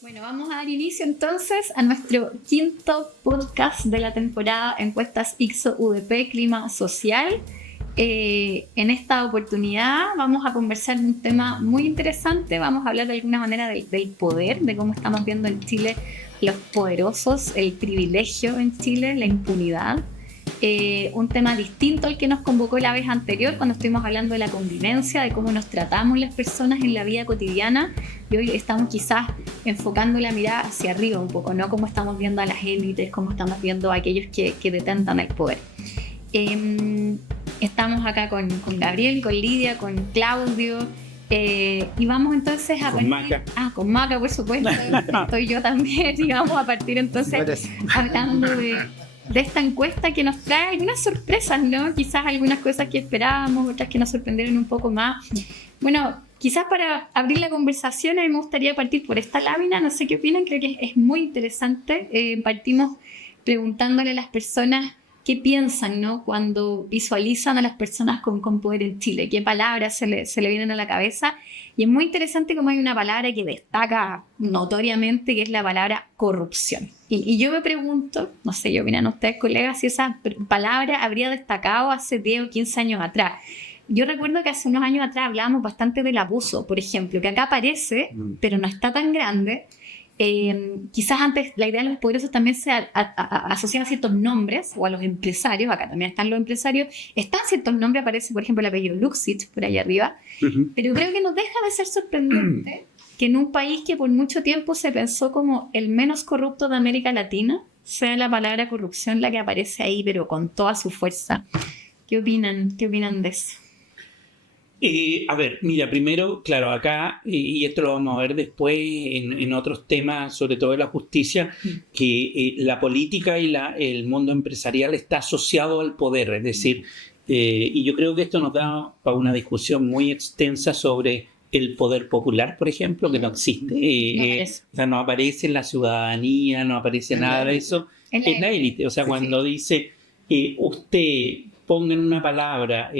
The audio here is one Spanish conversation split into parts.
Bueno, vamos a dar inicio entonces a nuestro quinto podcast de la temporada Encuestas Ixo UDP Clima Social. En esta oportunidad vamos a conversar de un tema muy interesante. Vamos a hablar de alguna manera del poder, de cómo estamos viendo en Chile los poderosos, el privilegio en Chile, la impunidad. Un tema distinto al que nos convocó la vez anterior cuando estuvimos hablando de la convivencia, de cómo nos tratamos las personas en la vida cotidiana, y hoy estamos quizás enfocando la mirada hacia arriba un poco, ¿no? Cómo estamos viendo a las élites, cómo estamos viendo a aquellos que detentan el poder. Estamos acá con Gabriel, con Lidia, con Claudio, y vamos entonces a con partir... Maca. Con Maca, por supuesto, estoy yo también, y vamos a partir entonces hablando de esta encuesta que nos trae algunas sorpresas, ¿no? Quizás algunas cosas que esperábamos, otras que nos sorprendieron un poco más. Bueno, quizás para abrir la conversación a mí me gustaría partir por esta lámina, no sé qué opinan, creo que es muy interesante. Partimos preguntándole a las personas qué piensan, ¿no? Cuando visualizan a las personas con poder en Chile, qué palabras se le vienen a la cabeza. Y es muy interesante como hay una palabra que destaca notoriamente, que es la palabra corrupción. Y yo me pregunto, no sé, ¿qué opinan ustedes, colegas, si esa palabra habría destacado hace 10 o 15 años atrás? Yo recuerdo que hace unos años atrás hablábamos bastante del abuso, por ejemplo, que acá aparece, pero no está tan grande. Quizás antes la idea de los poderosos también se asociaba a ciertos nombres o a los empresarios. Acá también están los empresarios, están ciertos nombres, aparece por ejemplo el apellido Luxich por ahí arriba. Pero creo que nos deja de ser sorprendente que en un país que por mucho tiempo se pensó como el menos corrupto de América Latina sea la palabra corrupción la que aparece ahí, pero con toda su fuerza. ¿Qué opinan de eso? A ver, mira, primero, claro, acá, y esto lo vamos a ver después en otros temas, sobre todo de la justicia, que la política y el mundo empresarial está asociado al poder, es decir, y yo creo que esto nos da para una discusión muy extensa sobre el poder popular, por ejemplo, que no existe, o sea, no aparece en la ciudadanía, no aparece nada de eso, en la élite, o sea, cuando dice usted... pongan una palabra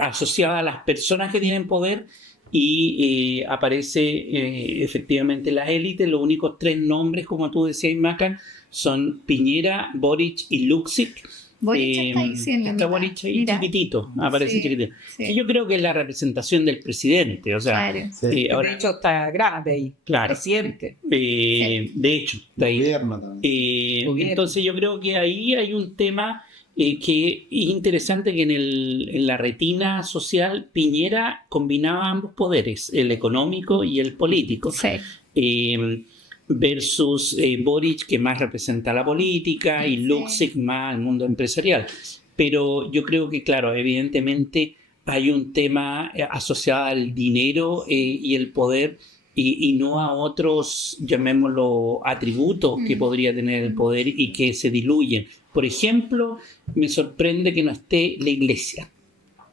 asociada a las personas que tienen poder y aparece efectivamente la élite. Los únicos tres nombres, como tú decías, Maca, son Piñera, Boric y Luxich. Boric está ahí, sí, está Boric ahí chiquitito, aparece chiquitito. Sí. Que yo creo que es la representación del presidente, o sea, claro. ahora, de hecho está grande ahí, claro, presidente. De hecho, está ahí. Gobierno. Entonces yo creo que ahí hay un tema que es interesante, que en la retina social Piñera combinaba ambos poderes, el económico y el político. Sí. Versus Boric, que más representa la política, y Luxich más el mundo empresarial. Pero yo creo que, claro, evidentemente hay un tema asociado al dinero y el poder, y no a otros, llamémoslo, atributos que podría tener el poder y que se diluyen. Por ejemplo, me sorprende que no esté la iglesia.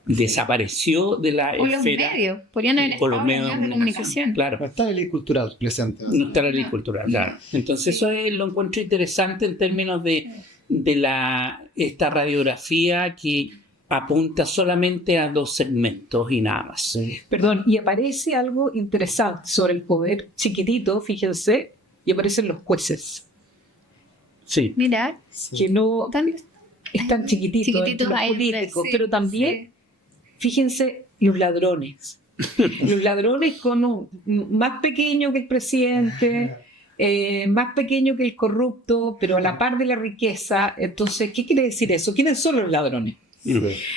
Desapareció de la esfera. Los medios, podrían haber por los estado medios en la comunicación. Claro. No está la ley cultural presente. No está la ley cultural, claro. Entonces eso lo encuentro interesante en términos de esta radiografía que apunta solamente a dos segmentos y nada más. Perdón, y aparece algo interesante sobre el poder chiquitito, fíjense, y aparecen los jueces. Sí. Mira, que no están chiquititos los políticos, sí, pero también, fíjense, los ladrones. Los ladrones más pequeño que el presidente, más pequeño que el corrupto, pero a la par de la riqueza. Entonces, ¿qué quiere decir eso? ¿Quiénes son los ladrones?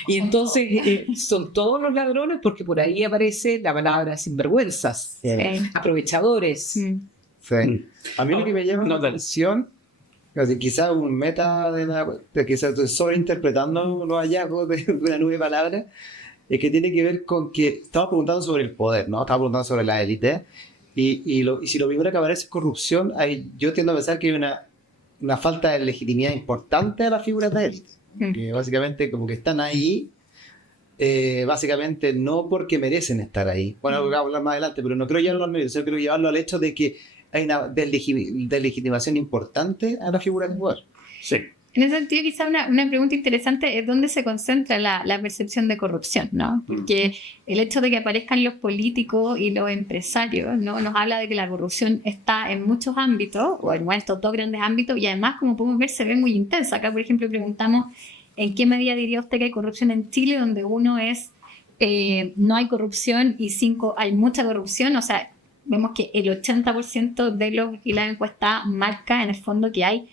Y entonces son todos los ladrones, porque por ahí aparece la palabra sinvergüenzas, aprovechadores. Sí. A mí lo que me llama la atención, quizás un meta de quizás estoy sobreinterpretando los hallazgos de una nube de palabras, es que tiene que ver con que estamos preguntando sobre el poder, ¿no? Estamos preguntando sobre la élite, y si lo primero que aparece es corrupción, yo tiendo a pensar que hay una falta de legitimidad importante de las figuras de élite. Que básicamente como que están ahí, básicamente no porque merecen estar ahí. Bueno, voy a hablar más adelante, pero no creo llevarlo al medio, sino creo llevarlo al hecho de que hay una deslegitimación importante a la figura del poder. Sí. En ese sentido, quizá una pregunta interesante es dónde se concentra la percepción de corrupción, ¿no? Porque el hecho de que aparezcan los políticos y los empresarios, ¿no? Nos habla de que la corrupción está en muchos ámbitos, o en estos dos grandes ámbitos, y además, como podemos ver, se ve muy intensa. Acá, por ejemplo, preguntamos ¿en qué medida diría usted que hay corrupción en Chile, donde uno es no hay corrupción y 5 hay mucha corrupción? O sea, vemos que el 80% de los y la encuesta marca en el fondo que hay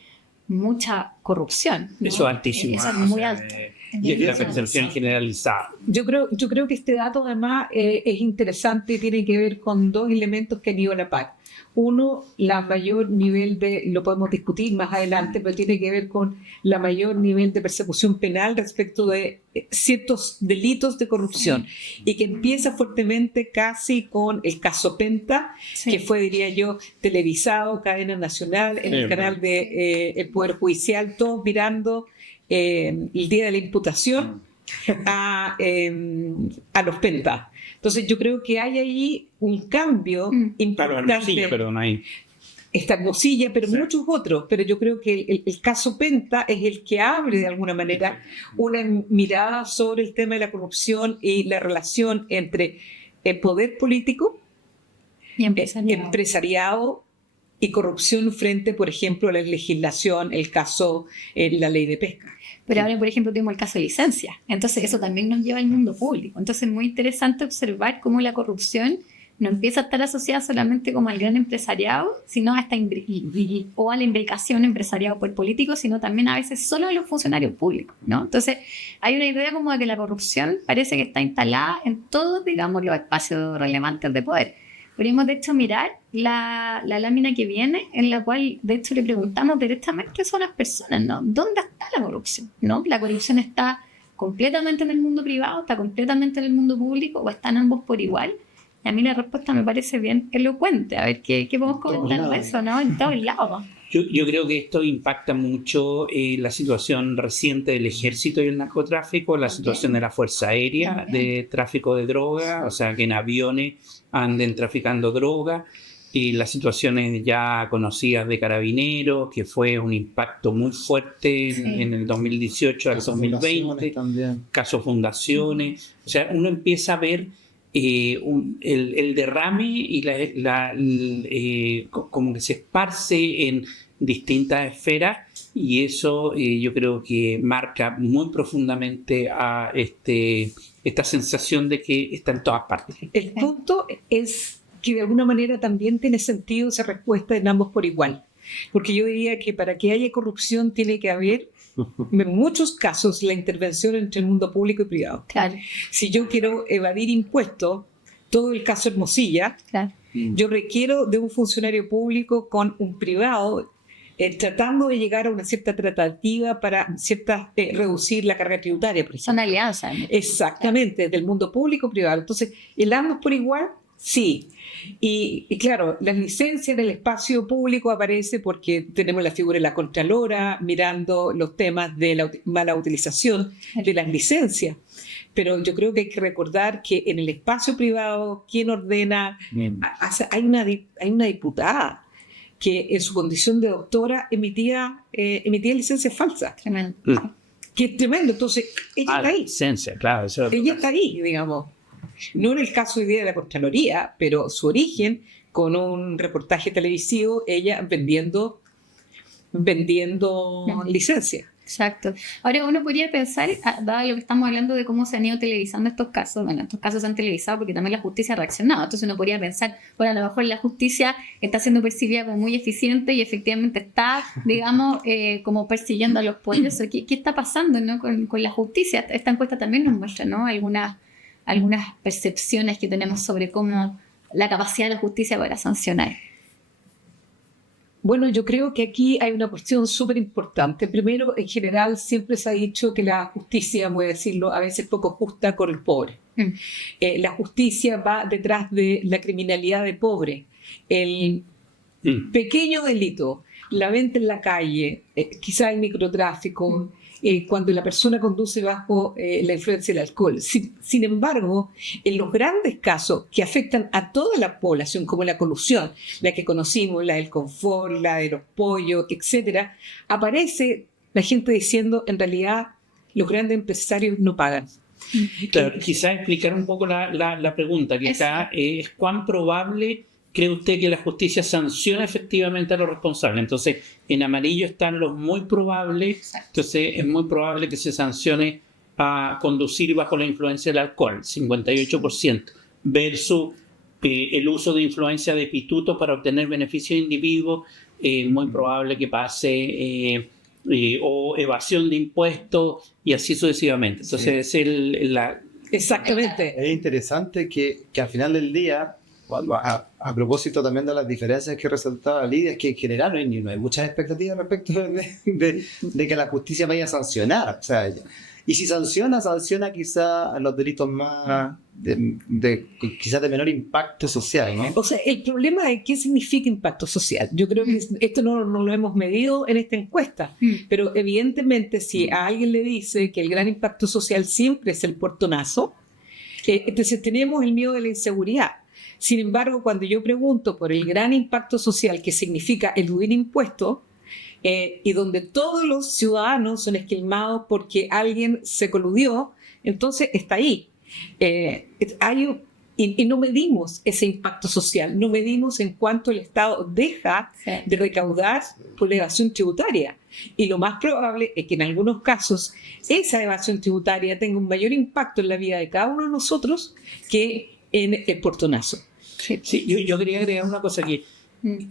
mucha corrupción, ¿no? Eso es altísimo. Eso es muy alto. Y es la percepción generalizada. Yo creo que este dato además es interesante y tiene que ver con dos elementos que han ido a la par. Uno, la mayor nivel lo podemos discutir más adelante, pero tiene que ver con la mayor nivel de persecución penal respecto de ciertos delitos de corrupción, y que empieza fuertemente casi con el caso Penta, que fue, diría yo, televisado, cadena nacional, en el canal de el Poder Judicial, todos mirando el día de la imputación a los Penta. Entonces yo creo que hay ahí un cambio importante. Hermosilla, pero no hay. Está Hermosilla, pero muchos otros. Pero yo creo que el caso Penta es el que abre de alguna manera una mirada sobre el tema de la corrupción y la relación entre el poder político, y empresariado y corrupción frente, por ejemplo, a la legislación, el caso, la ley de pesca. Pero ahora, por ejemplo, tenemos el caso de licencia. Entonces, eso también nos lleva al mundo público. Entonces, es muy interesante observar cómo la corrupción no empieza a estar asociada solamente como al gran empresariado, sino hasta o a la imbricación empresariado por políticos, sino también a veces solo a los funcionarios públicos, ¿no? Entonces, hay una idea como de que la corrupción parece que está instalada en todos, digamos, los espacios relevantes de poder. Podríamos, de hecho, mirar la lámina que viene, en la cual, de hecho, le preguntamos directamente a las personas, ¿no? ¿Dónde está la corrupción? ¿No? ¿La corrupción está completamente en el mundo privado, está completamente en el mundo público, o están ambos por igual? Y a mí la respuesta me parece bien elocuente. A ver, ¿qué podemos comentar de eso, no? En todos lados. Yo creo que esto impacta mucho la situación reciente del ejército y el narcotráfico, la situación de la Fuerza Aérea, de tráfico de droga, o sea, que en aviones anden traficando droga, y las situaciones ya conocidas de Carabineros, que fue un impacto muy fuerte en el 2018 al 2020, casos fundaciones. O sea, uno empieza a ver el derrame y como que se esparce en distintas esferas, y eso yo creo que marca muy profundamente a esta sensación de que está en todas partes. El punto es que de alguna manera también tiene sentido esa respuesta en ambos por igual, porque yo diría que para que haya corrupción tiene que haber en muchos casos la intervención entre el mundo público y privado. Claro. Si yo quiero evadir impuestos, todo el caso Hermosilla, claro, yo requiero de un funcionario público con un privado tratando de llegar a una cierta tratativa para reducir la carga tributaria, por ejemplo. Son alianzas, ¿no? Exactamente, del mundo público y privado. Entonces, el ambos por igual, sí. Y claro, las licencias en el espacio público aparece porque tenemos la figura de la Contralora mirando los temas de la mala utilización de las licencias. Pero yo creo que hay que recordar que en el espacio privado, ¿quién ordena? Hay una diputada que en su condición de doctora emitía licencias falsas. Tremendo. Que es tremendo. Entonces, ella está ahí. Licencia, claro. Ella está ahí, digamos. No en el caso hoy día de la Contraloría, pero su origen con un reportaje televisivo, ella vendiendo licencias. Exacto. Ahora uno podría pensar, dado lo que estamos hablando de cómo se han ido televisando estos casos, bueno, estos casos se han televisado porque también la justicia ha reaccionado, entonces uno podría pensar, bueno, a lo mejor la justicia está siendo percibida como muy eficiente y efectivamente está, digamos, como persiguiendo a los poderes. ¿Qué está pasando, ¿no? con la justicia? Esta encuesta también nos muestra, ¿no? algunas percepciones que tenemos sobre cómo la capacidad de la justicia para sancionar. Bueno, yo creo que aquí hay una cuestión súper importante. Primero, en general, siempre se ha dicho que la justicia, voy a decirlo, a veces poco justa con el pobre. La justicia va detrás de la criminalidad de pobre. El pequeño delito, la venta en la calle, quizá el microtráfico, cuando la persona conduce bajo la influencia del alcohol. Sin embargo, en los grandes casos que afectan a toda la población, como la colusión, la que conocimos, la del confort, la de los pollos, etc., aparece la gente diciendo, en realidad, los grandes empresarios no pagan. Claro, quizás explicar un poco la pregunta, que acá es ¿cuán probable cree usted que la justicia sanciona efectivamente a los responsables? Entonces, en amarillo están los muy probables, entonces es muy probable que se sancione a conducir bajo la influencia del alcohol, 58%, versus el uso de influencia de pituto para obtener beneficios de individuos, muy probable que pase... o evasión de impuestos y así sucesivamente. Entonces Exactamente. Es interesante que al final del día, a propósito también de las diferencias que resaltaba Lidia, es que en general no hay muchas expectativas respecto de que la justicia vaya a sancionar. O sea, y si sanciona quizá a los delitos más quizás de menor impacto social, ¿no? O sea, el problema es qué significa impacto social. Yo creo que esto no lo hemos medido en esta encuesta, pero evidentemente si a alguien le dice que el gran impacto social siempre es el portonazo, entonces tenemos el miedo de la inseguridad. Sin embargo, cuando yo pregunto por el gran impacto social que significa eludir impuestos, y donde todos los ciudadanos son esquilmados porque alguien se coludió, entonces está ahí. Y no medimos ese impacto social, no medimos en cuánto el Estado deja de recaudar por la evasión tributaria. Y lo más probable es que en algunos casos esa evasión tributaria tenga un mayor impacto en la vida de cada uno de nosotros que en el portonazo. Sí, yo quería agregar una cosa aquí.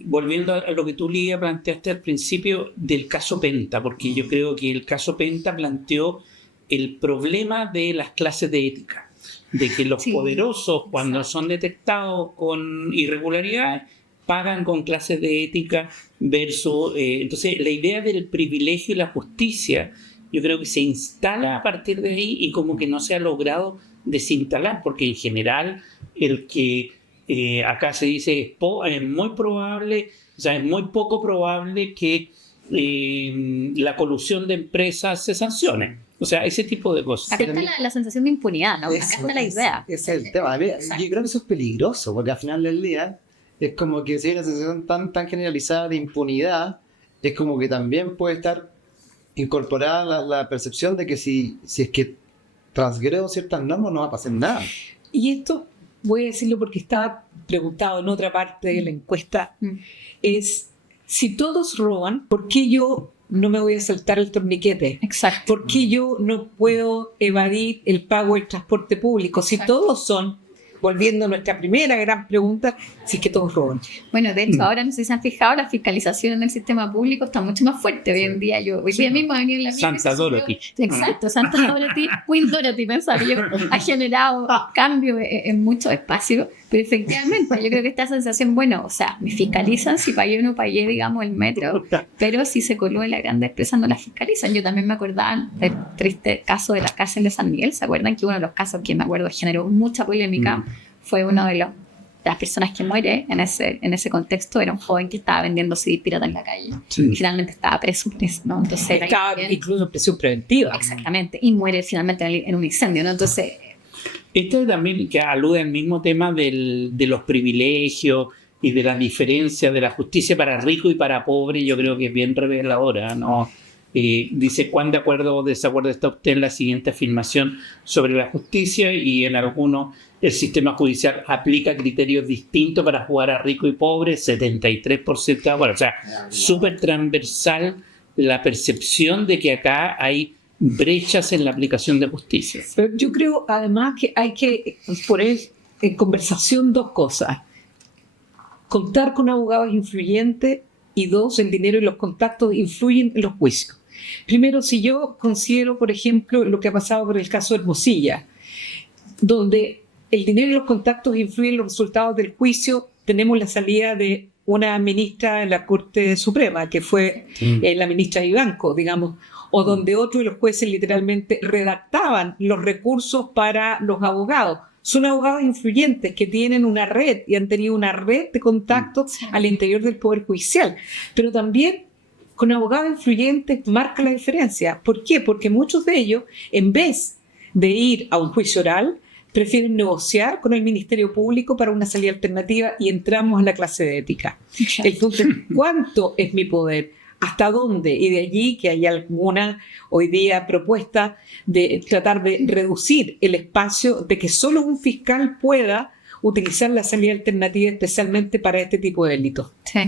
Volviendo a lo que tú, Lidia, planteaste al principio del caso Penta, porque yo creo que el caso Penta planteó el problema de las clases de ética, de que los poderosos, cuando son detectados con irregularidades, pagan con clases de ética versus... entonces, la idea del privilegio y la justicia, yo creo que se instala a partir de ahí y como que no se ha logrado desinstalar, porque en general el que... acá se dice es muy probable, o sea, es muy poco probable que la colusión de empresas se sancione. O sea, ese tipo de cosas. Acá está la sensación de impunidad, ¿no? Acá está la idea. Ese es el tema. Yo creo que eso es peligroso, porque al final del día es como que si hay una sensación tan generalizada de impunidad, es como que también puede estar incorporada la percepción de que si es que transgredo ciertas normas no va a pasar nada. Y esto... voy a decirlo porque estaba preguntado en otra parte de la encuesta, es si todos roban, ¿por qué yo no me voy a saltar el torniquete? Exacto. ¿Por qué yo no puedo evadir el pago del transporte público? Si todos son, volviendo a nuestra primera gran pregunta, si es que todos roban. Bueno, de hecho, ahora no sé si se han fijado, la fiscalización en el sistema público está mucho más fuerte hoy en día. Hoy día mismo venía en la Santa Dorothy. Exacto, Santa Dorothy, Queen Dorothy, pensaba que ha generado cambio en muchos espacios, pero efectivamente yo creo que esta sensación, bueno, o sea, me fiscalizan si pagué o no pagué, digamos, el metro, pero si se coló en las grandes empresas no la fiscalizan. Yo también me acordaba del triste caso de la cárcel de San Miguel. ¿Se acuerdan que uno de los casos que me acuerdo generó mucha polémica fue uno de las personas que muere en ese contexto? Era un joven que estaba vendiendo CD pirata en la calle y finalmente estaba preso, ¿no? Entonces estaba incluso en prisión preventiva. Exactamente, y muere finalmente en un incendio, ¿no? Entonces esto también que alude al mismo tema de los privilegios y de la diferencia de la justicia para rico y para pobre. Yo creo que es bien reveladora, ¿no? Dice, ¿cuán de acuerdo o desacuerdo está usted en la siguiente afirmación sobre la justicia? Y en algunos el sistema judicial aplica criterios distintos para jugar a rico y pobre, 73% de acuerdo. O sea, súper transversal la percepción de que acá hay brechas en la aplicación de justicia. Pero yo creo además que hay que poner en conversación dos cosas: contar con abogados influyentes, y dos, el dinero y los contactos influyen en los juicios. Primero, si yo considero, por ejemplo, lo que ha pasado con el caso de Hermosilla, donde el dinero y los contactos influyen en los resultados del juicio, tenemos la salida de una ministra de la Corte Suprema, que fue la ministra Vivanco, digamos, o donde otros de los jueces literalmente redactaban los recursos para los abogados. Son abogados influyentes que tienen una red y han tenido una red de contactos al interior del Poder Judicial. Pero también con abogados influyentes marca la diferencia. ¿Por qué? Porque muchos de ellos, en vez de ir a un juicio oral, prefieren negociar con el Ministerio Público para una salida alternativa, y entramos a la clase de ética. Entonces, ¿cuánto es mi poder? hasta dónde, y de allí que hay alguna hoy día propuesta de tratar de reducir el espacio de que solo un fiscal pueda utilizar la salida alternativa especialmente para este tipo de delitos. Sí.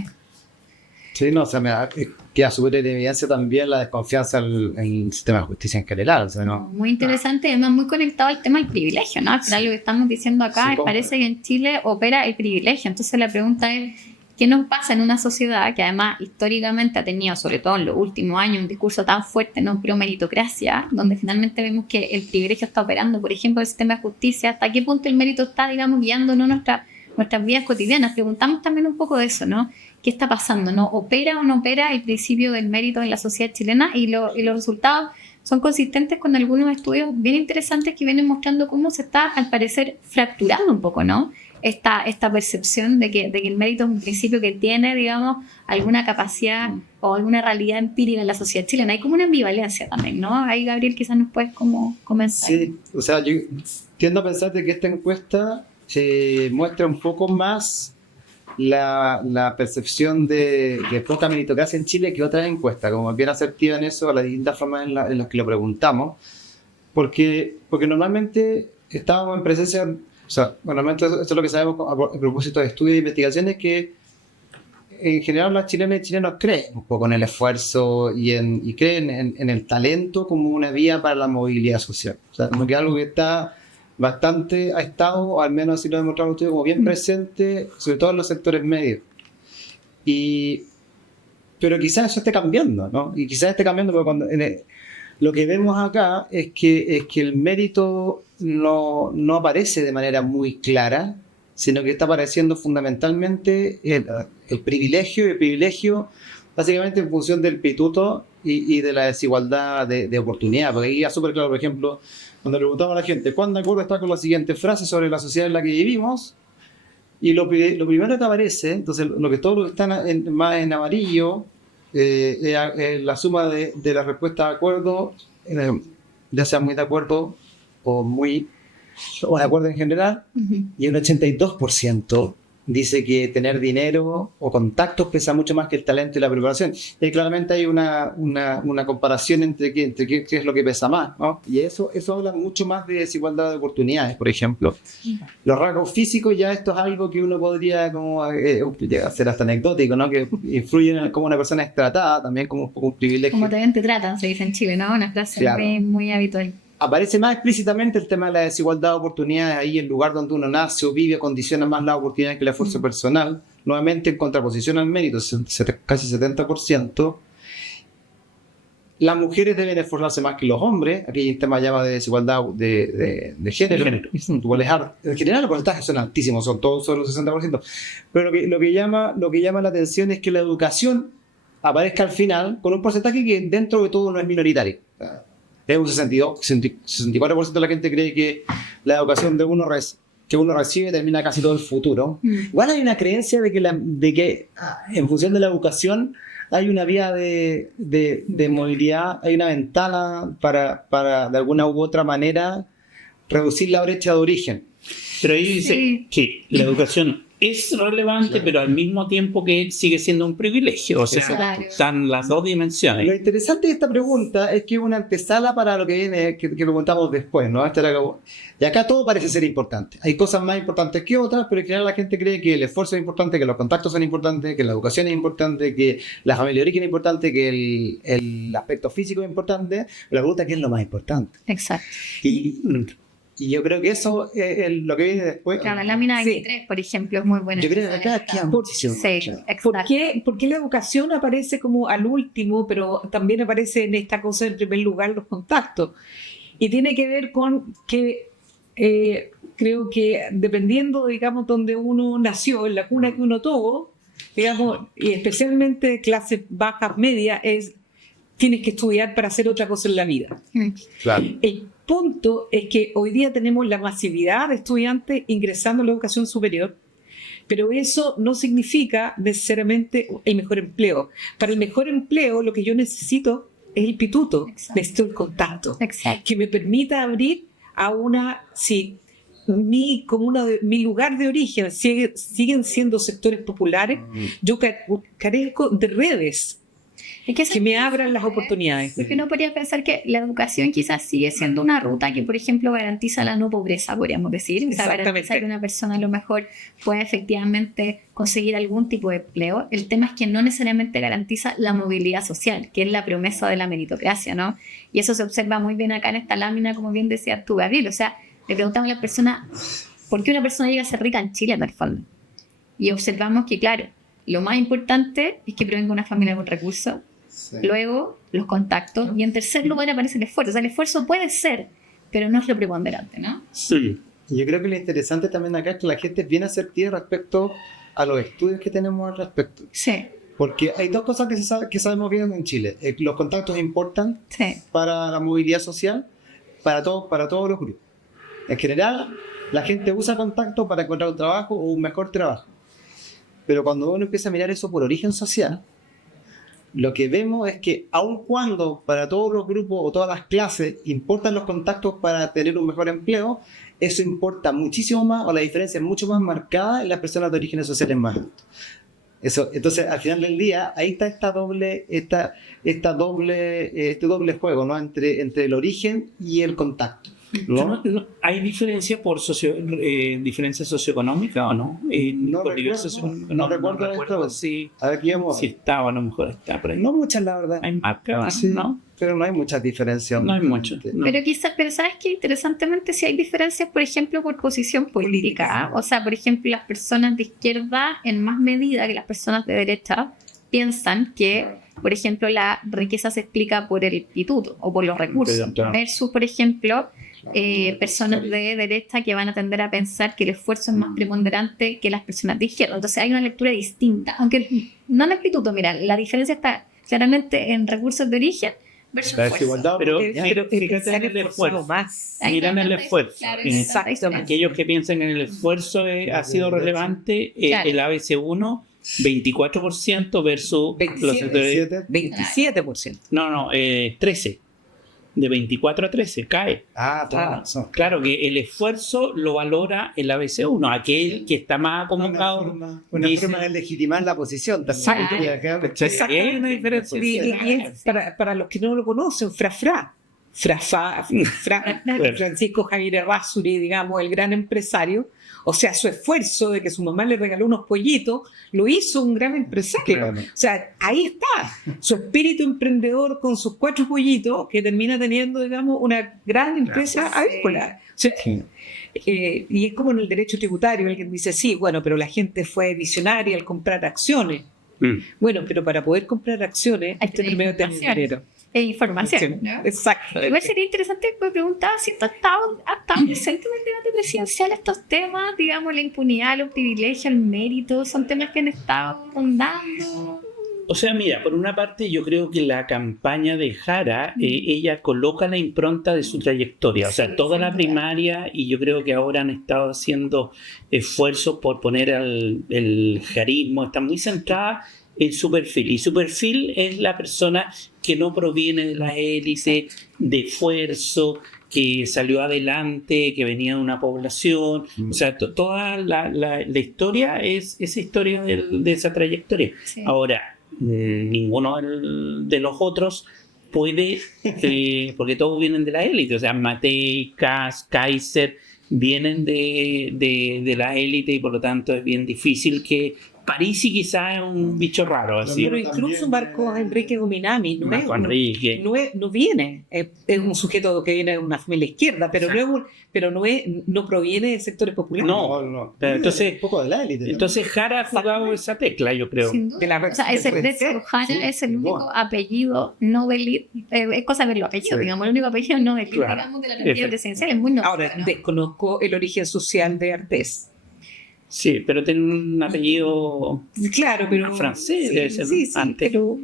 Sí, no, o sea, queda súper en evidencia también la desconfianza en el sistema de justicia en general. O sea, ¿no? Muy interesante, además muy conectado al tema del privilegio, ¿no? Al final lo que estamos diciendo acá, Sí, parece que en Chile opera el privilegio. Entonces la pregunta es, ¿qué nos pasa en una sociedad que además históricamente ha tenido, sobre todo en los últimos años, un discurso tan fuerte, no pro meritocracia, donde finalmente vemos que el privilegio está operando, por ejemplo, el sistema de justicia? ¿Hasta qué punto el mérito está, digamos, guiándonos nuestras vidas cotidianas? Preguntamos también un poco de eso, ¿no? ¿Qué está pasando? ¿No opera o no opera el principio del mérito en la sociedad chilena? Y los resultados son consistentes con algunos estudios bien interesantes que vienen mostrando cómo se está, al parecer, fracturando un poco, ¿no? Esta percepción de que el mérito es un principio que tiene, digamos, alguna capacidad o alguna realidad empírica en la sociedad chilena. Hay como una ambivalencia también, ¿no? Ahí, Gabriel, quizás nos puedes como comenzar. Sí, o sea, yo tiendo a pensar de que esta encuesta muestra un poco más la percepción de poca meritocracia en Chile que otras encuestas, como bien asertiva en eso, a las distintas formas en las que lo preguntamos, porque normalmente estábamos en presencia, o sea, normalmente eso es lo que sabemos a propósito de estudios e investigaciones, que en general las chilenas y chilenos creen un poco en el esfuerzo y creen en el talento como una vía para la movilidad social. O sea, como que algo que está bastante, ha estado, o al menos así lo ha demostrado usted, como bien presente, sobre todo en los sectores medios. Pero quizás eso esté cambiando, ¿no? Y quizás esté cambiando porque cuando lo que vemos acá es que el mérito no aparece de manera muy clara, sino que está apareciendo fundamentalmente el privilegio básicamente en función del pituto y de la desigualdad de oportunidad. Porque ahí ya súper claro, por ejemplo, cuando le preguntamos a la gente, ¿cuán de acuerdo está con la siguiente frase sobre la sociedad en la que vivimos? Y lo primero que aparece, entonces todo lo que está más en amarillo, la suma de la respuesta de acuerdo, ya sea muy de acuerdo o de acuerdo en general, y un 82% dice que tener dinero o contactos pesa mucho más que el talento y la preparación. Y claramente hay una comparación entre qué es lo que pesa más, ¿no? Y eso habla mucho más de desigualdad de oportunidades, por ejemplo. Los rasgos físicos, ya esto es algo que uno podría como hacer hasta anecdótico, ¿no? Que influyen en cómo una persona es tratada, también como un privilegio. Como también te tratan, se dice en Chile, ¿no? Una frase claro. muy habitual. Aparece más explícitamente el tema de la desigualdad de oportunidades ahí, el lugar donde uno nace o vive condiciona más la oportunidad que el esfuerzo personal, nuevamente en contraposición al mérito, casi 70%. Las mujeres deben esforzarse más que los hombres, aquí hay un tema llama de desigualdad de género. En general los porcentajes son altísimos, son todos sobre los 60%, pero lo que llama la atención es que la educación aparezca al final con un porcentaje que dentro de todo no es minoritario. Es un 64% de la gente cree que la educación que uno recibe termina casi todo el futuro. Igual hay una creencia de que en función de la educación hay una vía de movilidad, hay una ventana para de alguna u otra manera reducir la brecha de origen. Pero ahí dice que la educación es relevante, pero al mismo tiempo que sigue siendo un privilegio. O sea, están las dos dimensiones. Lo interesante de esta pregunta es que es una antesala para lo que viene, que preguntamos después, ¿no? Y acá todo parece ser importante. Hay cosas más importantes que otras, pero en general la gente cree que el esfuerzo es importante, que los contactos son importantes, que la educación es importante, que la familia de origen es importante, que el aspecto físico es importante. Pero la pregunta es qué es lo más importante. Exacto. Y yo creo que eso es lo que viene después. Claro, la lámina 23, por ejemplo, es muy buena. Yo creo que acá queda muchísimo. Sí, exacto. ¿Por qué la educación aparece como al último, pero también aparece en esta cosa en primer lugar los contactos? Y tiene que ver con que creo que dependiendo, digamos, donde uno nació, en la cuna que uno tuvo, digamos, y especialmente de clases bajas, medias, tienes que estudiar para hacer otra cosa en la vida. Claro. El punto es que hoy día tenemos la masividad de estudiantes ingresando a la educación superior, pero eso no significa necesariamente el mejor empleo. Para el mejor empleo lo que yo necesito es el pituto, necesito el contacto, que me permita abrir a mi lugar de origen siguen siendo sectores populares, yo carezco de redes Es que me abran las oportunidades. Porque uno podría pensar que la educación quizás sigue siendo una ruta que, por ejemplo, garantiza la no pobreza, podríamos decir. O sea, garantiza que una persona a lo mejor pueda efectivamente conseguir algún tipo de empleo. El tema es que no necesariamente garantiza la movilidad social, que es la promesa de la meritocracia, ¿no? Y eso se observa muy bien acá en esta lámina, como bien decías tú, Gabriel. O sea, le preguntamos a la persona, ¿por qué una persona llega a ser rica en Chile, en el fondo? Y observamos que, claro, lo más importante es que provenga una familia con recursos. Sí. Luego, los contactos. Y en tercer lugar aparece el esfuerzo. O sea, el esfuerzo puede ser, pero no es lo preponderante, ¿no? Sí. Y yo creo que lo interesante también acá es que la gente es bien asertiva respecto a los estudios que tenemos al respecto. Sí. Porque hay dos cosas que sabemos bien en Chile. Los contactos importan para la movilidad social, para todos los grupos. En general, la gente usa contactos para encontrar un trabajo o un mejor trabajo. Pero cuando uno empieza a mirar eso por origen social, lo que vemos es que aun cuando para todos los grupos o todas las clases importan los contactos para tener un mejor empleo, eso importa muchísimo más, o la diferencia es mucho más marcada en las personas de orígenes sociales más altos. Eso, entonces, al final del día, ahí está este doble juego, ¿no? entre el origen y el contacto. ¿No? ¿Hay diferencia por diferencia socioeconómica o no? No recuerdo si, a ver, si estaba, a lo mejor está por ahí. No muchas, la verdad. Hay marcas, sí, ¿no? Pero no hay muchas diferencias. No hay muchas. No. Pero sabes que interesantemente sí hay diferencias, por ejemplo, por posición política. O sea, por ejemplo, las personas de izquierda, en más medida que las personas de derecha, piensan que, por ejemplo, la riqueza se explica por el pituto o por los recursos. Versus, por ejemplo, personas de derecha que van a tender a pensar que el esfuerzo es más preponderante que las personas de izquierda. Entonces hay una lectura distinta, aunque no en el pituto. Mira, la diferencia está claramente en recursos de origen versus esfuerzo. Pero fíjate en el esfuerzo. Miran el esfuerzo. Claro, exacto. Aquellos que piensan en el esfuerzo ha sido relevante, el ABC1 24% versus 27%. No, 13%. De 24 a 13, cae. Claro que el esfuerzo lo valora el ABC1, aquel que está más acomodado. Una forma de legitimar la posición. Hay una diferencia. Y para los que no lo conocen, Francisco Javier Errázuriz, digamos, el gran empresario. O sea, su esfuerzo de que su mamá le regaló unos pollitos, lo hizo un gran empresario. Claro. O sea, ahí está. Su espíritu emprendedor con sus 4 pollitos, que termina teniendo, digamos, una gran empresa avícola. O sea, y es como en el derecho tributario, alguien dice, sí, bueno, pero la gente fue visionaria al comprar acciones. Bueno, pero para poder comprar acciones, hay que primero tener dinero. Información, ¿no? Exacto. Igual sería interesante, me preguntaba si ha estado presente en el debate presidencial estos temas, digamos, la impunidad, los privilegios, el mérito, son temas que han estado rondando. O sea, mira, por una parte yo creo que la campaña de Jara, ella coloca la impronta de su trayectoria, o sea, toda la primaria, y yo creo que ahora han estado haciendo esfuerzos por poner el jarismo, está muy centrada en su perfil, y su perfil es la persona que no proviene de la élite, de esfuerzo, que salió adelante, que venía de una población, o sea, toda la historia es esa historia de esa trayectoria. Sí. Ahora, ninguno de los otros puede, porque todos vienen de la élite, o sea, Matei, Kass, Kaiser, vienen de la élite, y por lo tanto es bien difícil que Parisi quizás es un bicho raro así. Pero incluso Marco Enrique Gominami no viene, es un sujeto que viene de una familia izquierda, pero no proviene de sectores populares. No. Pero entonces un poco de la élite. Entonces Jara ha jugado esa tecla, yo creo. O sea, Jara es el único apellido no del es cosa de verlo apellido, digamos, el único apellido no del digamos, de la energía presidencial, es muy noble. Ahora, desconozco el origen social de Artés. Sí, pero tiene un apellido pero francés, sí, antes. Pero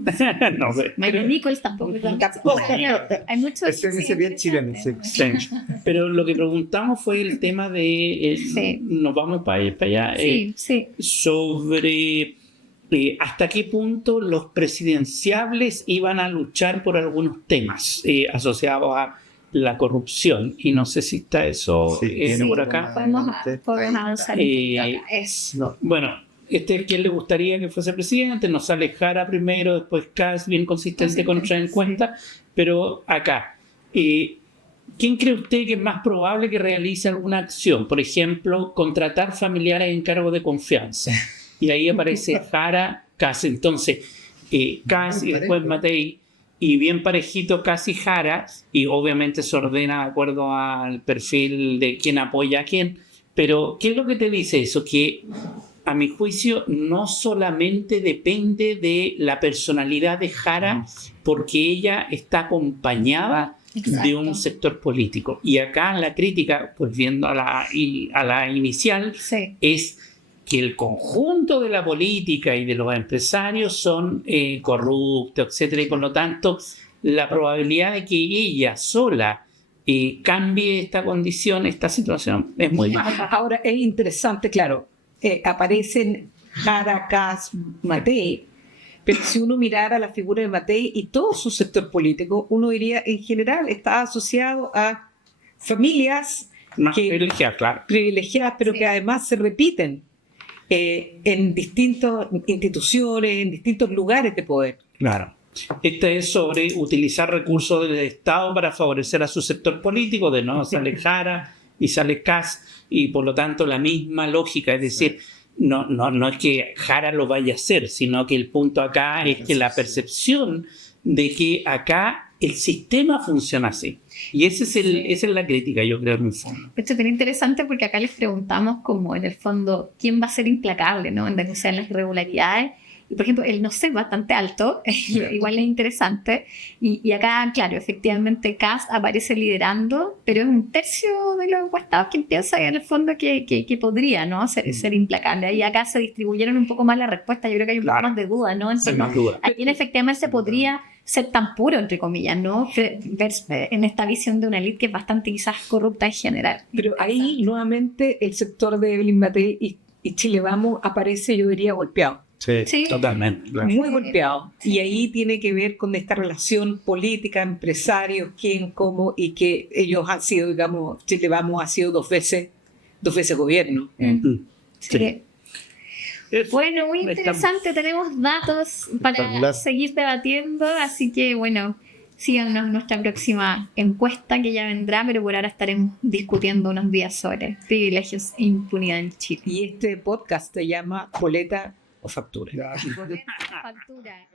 no sé. Nichols tampoco. Hay muchos. Ese bien chileno, sí. Pero lo que preguntamos fue el tema de nos vamos para allá sobre hasta qué punto los presidenciables iban a luchar por algunos temas asociados a la corrupción, y no sé si está eso por acá. Podemos avanzar. Bueno, ¿quién le gustaría que fuese presidente? Nos sale Jara primero, después Kast, bien consistente con nuestras encuestas, pero acá, ¿quién cree usted que es más probable que realice alguna acción? Por ejemplo, contratar familiares en cargo de confianza. Y ahí aparece Jara, Kast. Entonces, Kast y después Matei, y bien parejito Kast y Jara, y obviamente se ordena de acuerdo al perfil de quién apoya a quién. Pero, ¿qué es lo que te dice eso? Que, a mi juicio, no solamente depende de la personalidad de Jara, porque ella está acompañada de un sector político. Y acá la crítica, pues viendo a la inicial, Sí. es que el conjunto de la política y de los empresarios son corruptos, etcétera, y por lo tanto la probabilidad de que ella sola cambie esta condición, esta situación, es muy baja. Ahora es interesante, claro, aparecen Jara, Kast, Matei, pero si uno mirara la figura de Matei y todo su sector político, uno diría, en general, está asociado a familias Más privilegiadas, claro. privilegiadas, pero que además se repiten en distintas instituciones, en distintos lugares de poder. Claro. Este es sobre utilizar recursos del Estado para favorecer a su sector político. De nuevo sale Jara y sale Kast, y por lo tanto la misma lógica, es decir, no es que Jara lo vaya a hacer, sino que el punto acá es que la percepción de que acá el sistema funciona así. Y esa es la crítica, yo creo, en el fondo. Esto es bien interesante porque acá les preguntamos como en el fondo quién va a ser implacable, ¿no?, en denunciar las irregularidades. Y por ejemplo, el no sé bastante alto, igual es interesante. Y acá, claro, efectivamente Kast aparece liderando, pero es un tercio de los encuestados quien piensa en el fondo que podría, ¿no?, ser implacable. Y acá se distribuyeron un poco más las respuestas. Yo creo que hay un poco más de duda, ¿no? Hay más duda. ¿A quién efectivamente podría ser tan puro, entre comillas, ¿no?, en esta visión de una élite que es bastante quizás corrupta en general? Pero ahí nuevamente el sector de Evelyn Matei y Chile Vamos aparece, yo diría, golpeado. Sí. Totalmente. Claro. Muy golpeado. Y ahí tiene que ver con esta relación política, empresarios, quién, cómo, y que ellos han sido, digamos, Chile Vamos ha sido dos veces gobierno. Sí. Bueno, muy interesante. Tenemos datos para seguir debatiendo, así que bueno, síganos en nuestra próxima encuesta que ya vendrá, pero por ahora estaremos discutiendo unos días sobre privilegios e impunidad en Chile. Y este podcast se llama Boleta o Factura. Factura.